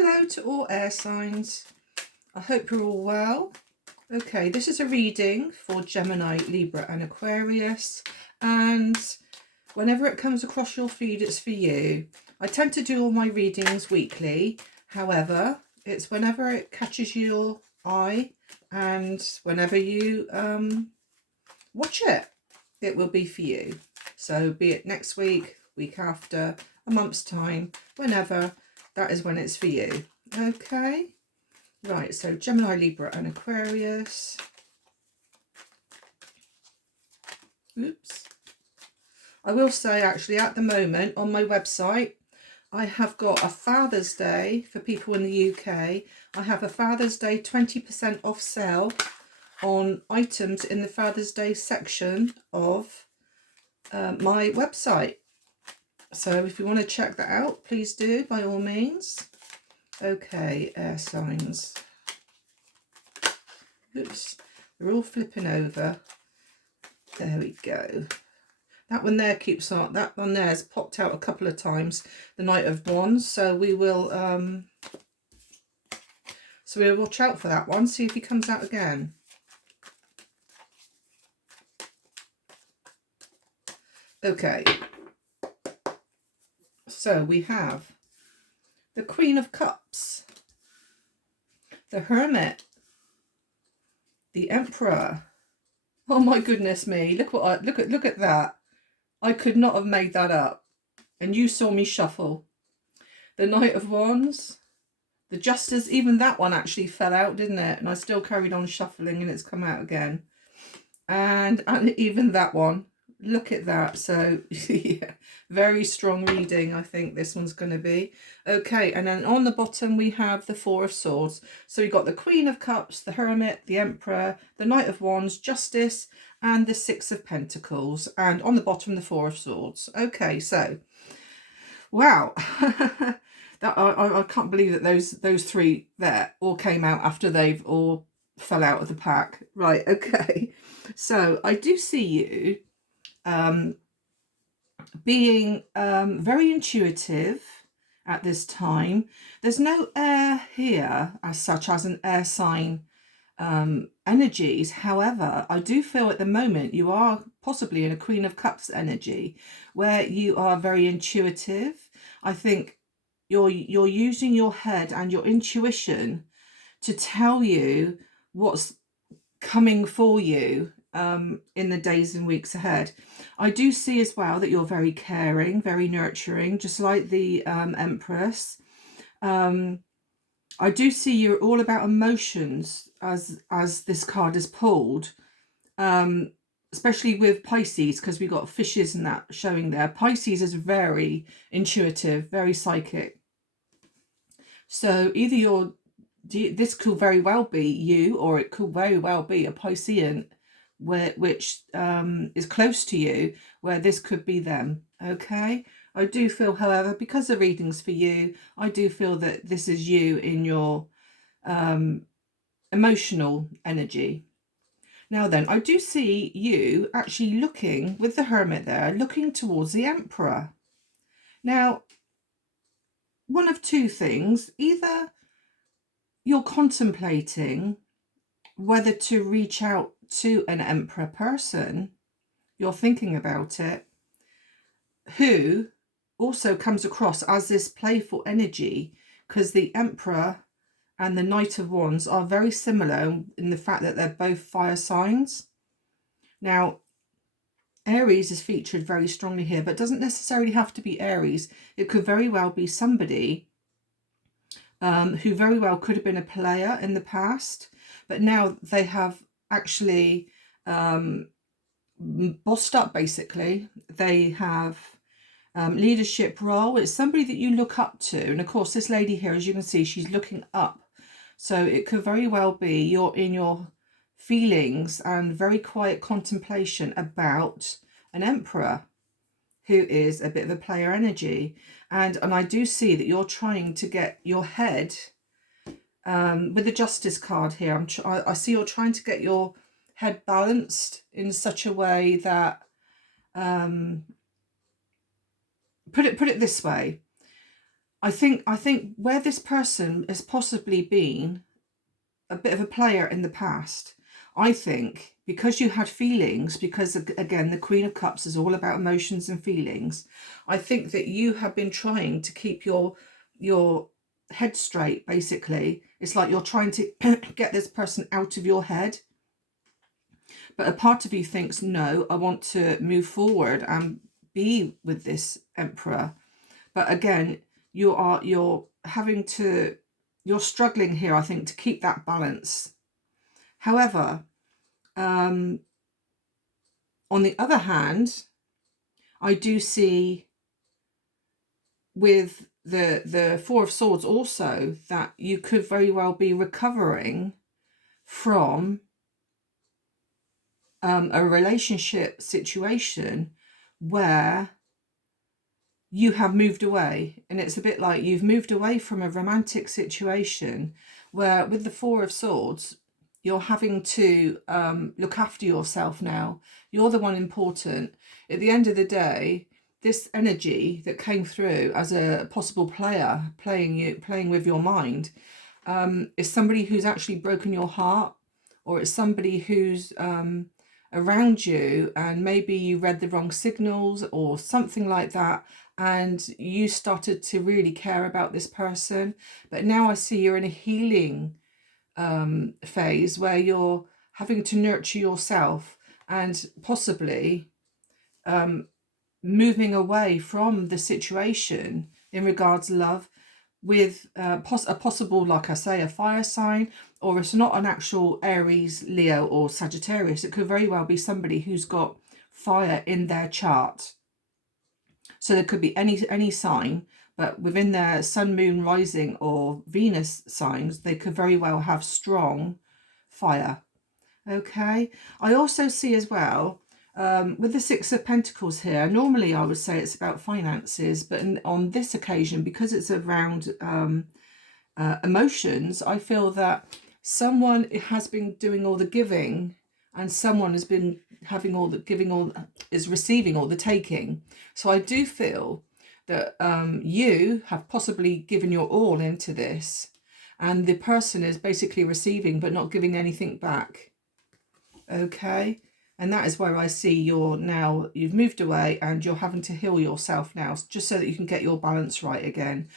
Hello to all air signs. I hope you're all well. Okay, this is a reading for Gemini, Libra and Aquarius, and whenever it comes across your feed, it's for you. I tend to do all my readings weekly. However, it's whenever it catches your eye and whenever you watch it, it will be for you. So be it next week, week after, a month's time, whenever, that is when it's for you. Okay, right, so Gemini, Libra and Aquarius. Oops. I will say, actually, at the moment on my website, I have got a Father's Day for people in the UK. I have a Father's Day 20% off sale on items in the Father's Day section of my website. So if you want to check that out, please do, by all means. Okay, air signs. Oops, they're all flipping over. There we go. That one there keeps on. That one there has popped out a couple of times. The Knight of Wands. So we will we'll watch out for that one. See if he comes out again. Okay. So we have the Queen of Cups, the Hermit, the Emperor. Oh my goodness me! Look at that! I could not have made that up. And you saw me shuffle. The Knight of Wands, the Justice. Even that one actually fell out, didn't it? And I still carried on shuffling, and it's come out again. And even that one. Look at that. So yeah, very strong reading, I think this one's going to be. Okay, and then on the bottom we have the Four of Swords. So we've got the Queen of Cups, the Hermit, the Emperor, the Knight of Wands, Justice, and the Six of Pentacles. And on the bottom, the Four of Swords. Okay, so wow. That I can't believe that those three there all came out after they've all fell out of the pack. Right, okay. So I do see you being very intuitive at this time. There's no air here as such as an air sign energies. However, I do feel at the moment you are possibly in a Queen of Cups energy where you are very intuitive. I think you're using your head and your intuition to tell you what's coming for you in the days and weeks ahead. I do see as well that you're very caring, very nurturing, just like the Empress. I do see you're all about emotions as this card is pulled, especially with Pisces, because we've got fishes and that showing there. Pisces is very intuitive, very psychic. So either this could very well be you, or it could very well be a Piscean which is close to you, where this could be them. Okay, I do feel, however, because the reading's for you, I do feel that this is you in your emotional energy. Now then, I do see you actually looking with the Hermit there, looking towards the Emperor. Now, one of two things: either you're contemplating whether to reach out to an Emperor person, you're thinking about it, who also comes across as this playful energy, because the Emperor and the Knight of Wands are very similar in the fact that they're both fire signs. Now, Aries is featured very strongly here, but doesn't necessarily have to be Aries. It could very well be somebody who very well could have been a player in the past, but now they have actually bossed up, basically. They have leadership role. It's somebody that you look up to. And of course, this lady here, as you can see, she's looking up. So it could very well be you're in your feelings and very quiet contemplation about an Emperor who is a bit of a player energy. And I do see that you're trying to get your head, with the Justice card here, I see you're trying to get your head balanced in such a way that, put it this way, I think where this person has possibly been a bit of a player in the past, I think because you had feelings, because again, the Queen of Cups is all about emotions and feelings. I think that you have been trying to keep your head straight, basically. It's like you're trying to get this person out of your head. But a part of you thinks, no, I want to move forward and be with this Emperor. But again, you're having to, you're struggling here, I think, to keep that balance. However, on the other hand, I do see with the Four of Swords also that you could very well be recovering from a relationship situation where you have moved away. And it's a bit like you've moved away from a romantic situation where with the Four of Swords, you're having to look after yourself now. You're the one important. At the end of the day, this energy that came through as a possible player playing with your mind is somebody who's actually broken your heart, or it's somebody who's around you and maybe you read the wrong signals or something like that, and you started to really care about this person. But now I see you're in a healing phase where you're having to nurture yourself and possibly moving away from the situation in regards to love with a possible, like I say, a fire sign, or it's not an actual Aries, Leo or Sagittarius. It could very well be somebody who's got fire in their chart. So there could be any sign, but within their sun, moon, rising or Venus signs, they could very well have strong fire. Okay. I also see as well, with the Six of Pentacles here, normally I would say it's about finances, but on this occasion, because it's around emotions, I feel that someone has been doing all the giving and someone has been having all the giving, all is receiving all the taking. So I do feel that you have possibly given your all into this, and the person is basically receiving but not giving anything back. Okay. And that is where I see you've moved away and you're having to heal yourself now, just so that you can get your balance right again.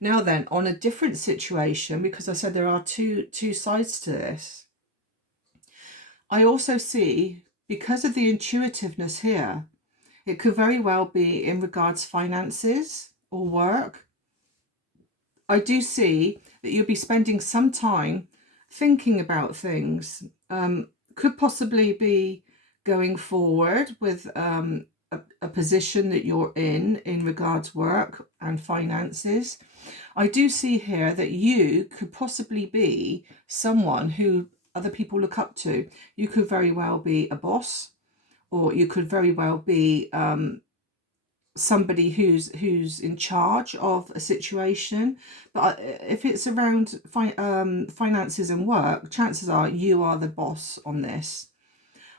Now then, on a different situation, because I said there are two sides to this, I also see, because of the intuitiveness here, it could very well be in regards finances or work. I do see that you'll be spending some time thinking about things. Could possibly be going forward with a position that you're in regards work and finances. I do see here that you could possibly be someone who other people look up to. You could very well be a boss, or you could very well be somebody who's in charge of a situation. But if it's around finances and work, chances are you are the boss on this.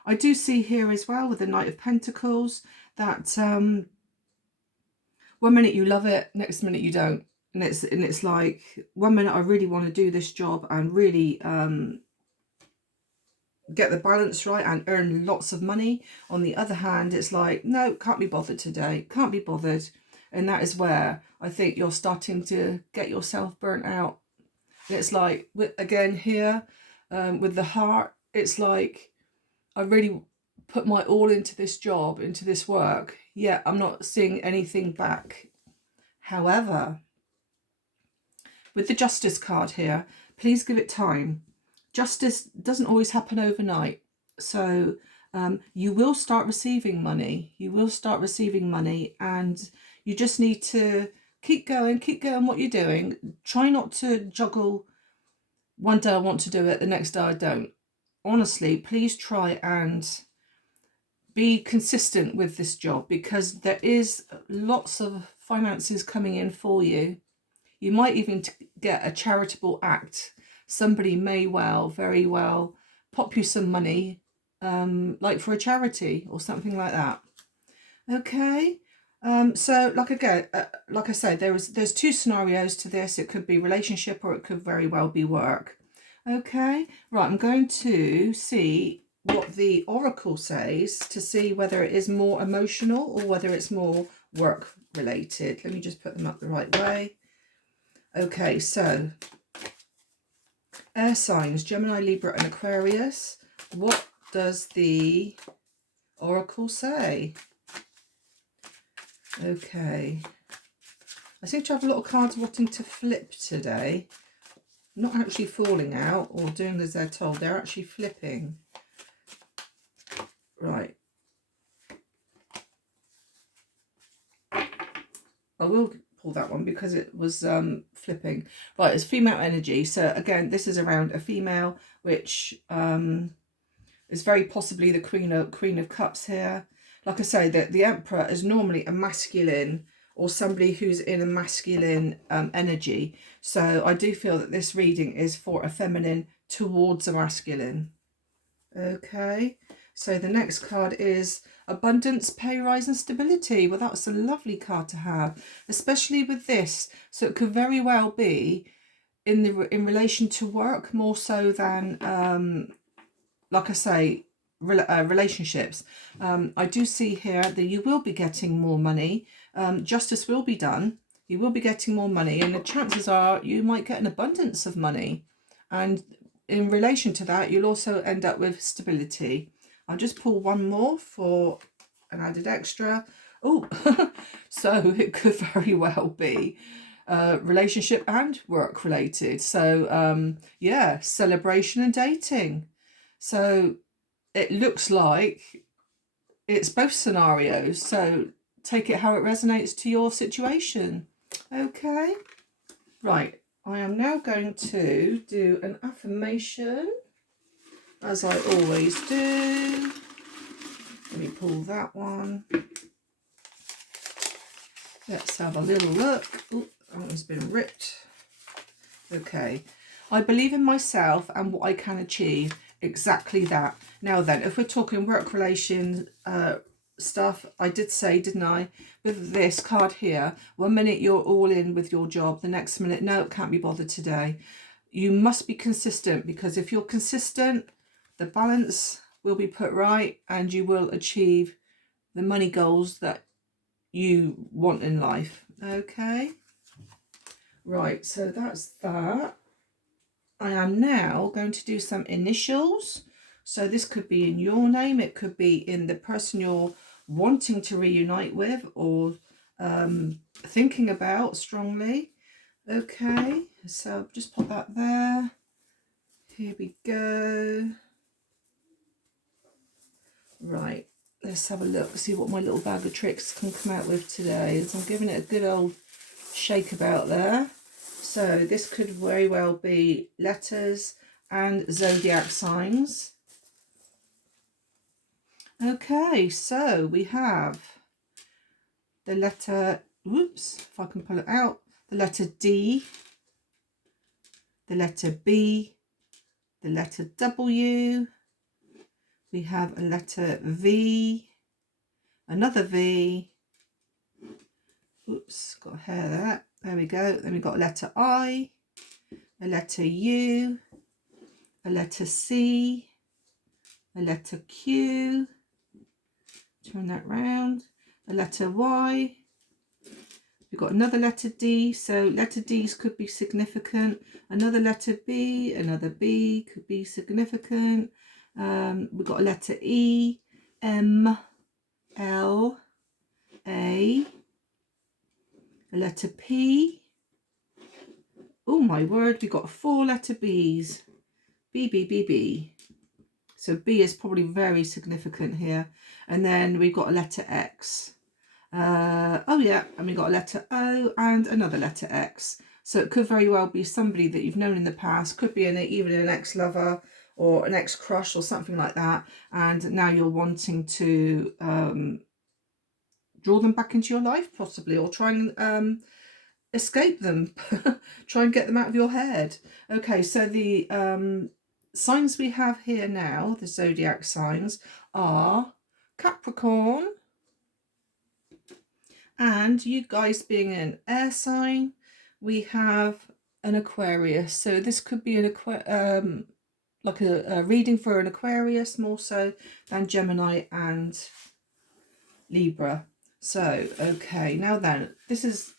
I do see here as well with the Knight of Pentacles that one minute you love it, next minute you don't. And it's like, one minute I really want to do this job and really get the balance right and earn lots of money. On the other hand, it's like, no, can't be bothered today, can't be bothered. And that is where I think you're starting to get yourself burnt out. And it's like, again here, with the heart, it's like, I really put my all into this job, into this work, yet I'm not seeing anything back. However, with the Justice card here, please give it time. Justice doesn't always happen overnight. So you will start receiving money. You will start receiving money, and you just need to keep going what you're doing. Try not to juggle. One day I want to do it, the next day I don't. Honestly, please try and be consistent with this job, because there is lots of finances coming in for you. You might even get a charitable act. Somebody may very well pop you some money, like for a charity or something like that. Okay. So like again, like I said, there's two scenarios to this. It could be relationship or it could very well be work. Okay, right, I'm going to see what the oracle says to see whether it is more emotional or whether it's more work related. Let me just put them up the right way. Okay, so air signs, Gemini, Libra and Aquarius. What does the oracle say? Okay. I seem to have a lot of cards wanting to flip today. Not actually falling out or doing as they're told. They're actually flipping. Right. I will pull that one because it was flipping. Right, it's female energy. So again, this is around a female, which is very possibly the Queen of Cups here. Like I say, the Emperor is normally a masculine or somebody who's in a masculine energy. So I do feel that this reading is for a feminine towards a masculine. Okay, so the next card is abundance, pay rise and stability. Well, that's a lovely card to have, especially with this. So it could very well be in relation to work more so than like I say, relationships. I do see here that you will be getting more money. Justice will be done. You will be getting more money, and the chances are you might get an abundance of money. And in relation to that, you'll also end up with stability. I'll just pull one more for an added extra. Oh, so it could very well be relationship and work related. So yeah, celebration and dating. So it looks like it's both scenarios. So take it how it resonates to your situation. Okay. Right. I am now going to do an affirmation, as I always do. Let me pull that one. Let's have a little look. Oh, that one's been ripped. Okay. I believe in myself and what I can achieve. Exactly that. Now then, if we're talking work relations stuff, I did say, didn't I, with this card here, 1 minute you're all in with your job, the next minute, no, can't be bothered today. You must be consistent, because if you're consistent, the balance will be put right and you will achieve the money goals that you want in life. Okay. Right, so that's that. I am now going to do some initials. So this could be in your name, it could be in the person you're wanting to reunite with or thinking about strongly. Okay, so just put that there. Here we go. Right, let's have a look, see what my little bag of tricks can come out with today. So I'm giving it a good old shake about there. So this could very well be letters and zodiac signs. Okay, so we have the letter, whoops, if I can pull it out, the letter D, the letter B, the letter W, we have a letter V, another V, oops, got a hair there, there we go, then we've got a letter I, a letter U, a letter C, a letter Q, turn that round, a letter Y, we've got another letter D, so letter D's could be significant, another letter B, another B could be significant, we've got a letter E, M, L, A letter P, oh my word, we've got 4 letter B's, B, B, B, B. So B is probably very significant here. And then we've got a letter X. Oh yeah, and we've got a letter O and another letter X. So it could very well be somebody that you've known in the past, could be even an ex-lover or an ex-crush or something like that. And now you're wanting to draw them back into your life possibly, or try and escape them. Try and get them out of your head. Okay, so the signs we have here now, the zodiac signs, are Capricorn, And you guys being an air sign, we have an Aquarius. So this could be an like a reading for an Aquarius more so than Gemini and Libra. So, okay, now then,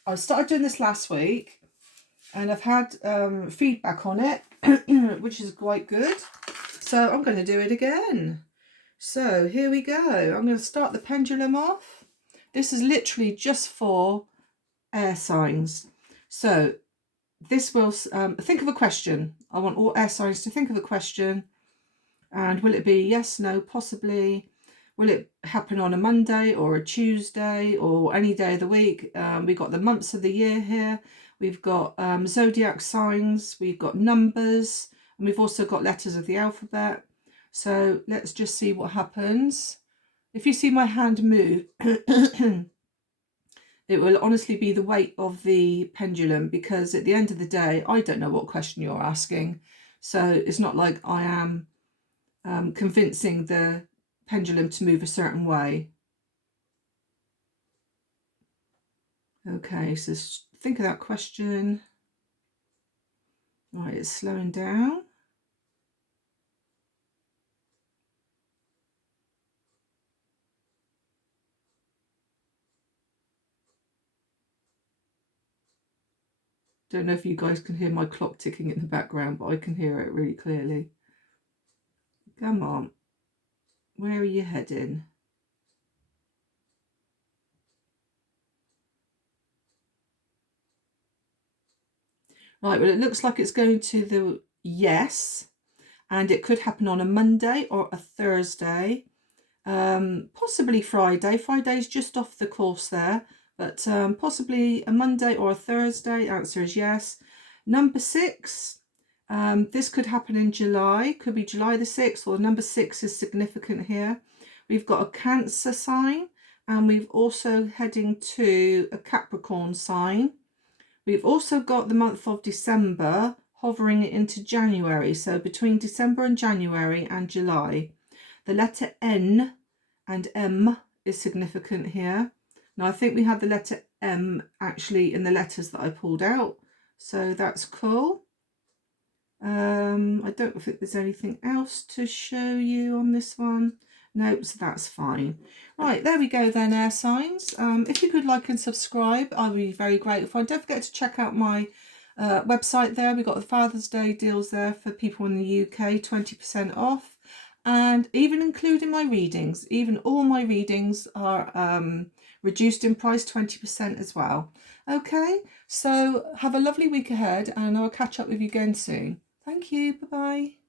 I started doing this last week and I've had feedback on it, which is quite good. So I'm going to do it again. So here we go. I'm going to start the pendulum off. This is literally just for air signs. So this will, think of a question. I want all air signs to think of a question. And will it be yes, no, possibly? Will it happen on a Monday or a Tuesday or any day of the week? We've got the months of the year here. We've got zodiac signs. We've got numbers. And we've also got letters of the alphabet. So let's just see what happens. If you see my hand move, it will honestly be the weight of the pendulum, because at the end of the day, I don't know what question you're asking. So it's not like I am convincing the pendulum to move a certain way. Okay, so think of that question. Right, it's slowing down. Don't know if you guys can hear my clock ticking in the background, but I can hear it really clearly. Come on. Where are you heading? Right, well, it looks like it's going to the yes, and it could happen on a Monday or a Thursday, possibly Friday. Friday's just off the course there, but possibly a Monday or a Thursday. Answer is yes. Number 6, this could happen in July, could be July the 6th, or number 6 is significant here. We've got a Cancer sign, and we've also heading to a Capricorn sign. We've also got the month of December hovering into January, so between December and January and July. The letter N and M is significant here. Now I think we have the letter M actually in the letters that I pulled out, so that's cool. I don't think there's anything else to show you on this one. Nope, so that's fine. Right, there we go then, air signs. If you could like and subscribe, I'd be very grateful. And don't forget to check out my website there. We've got the Father's Day deals there for people in the UK, 20% off. And even including my readings, even all my readings are reduced in price, 20% as well. Okay, so have a lovely week ahead and I'll catch up with you again soon. Thank you. Bye-bye.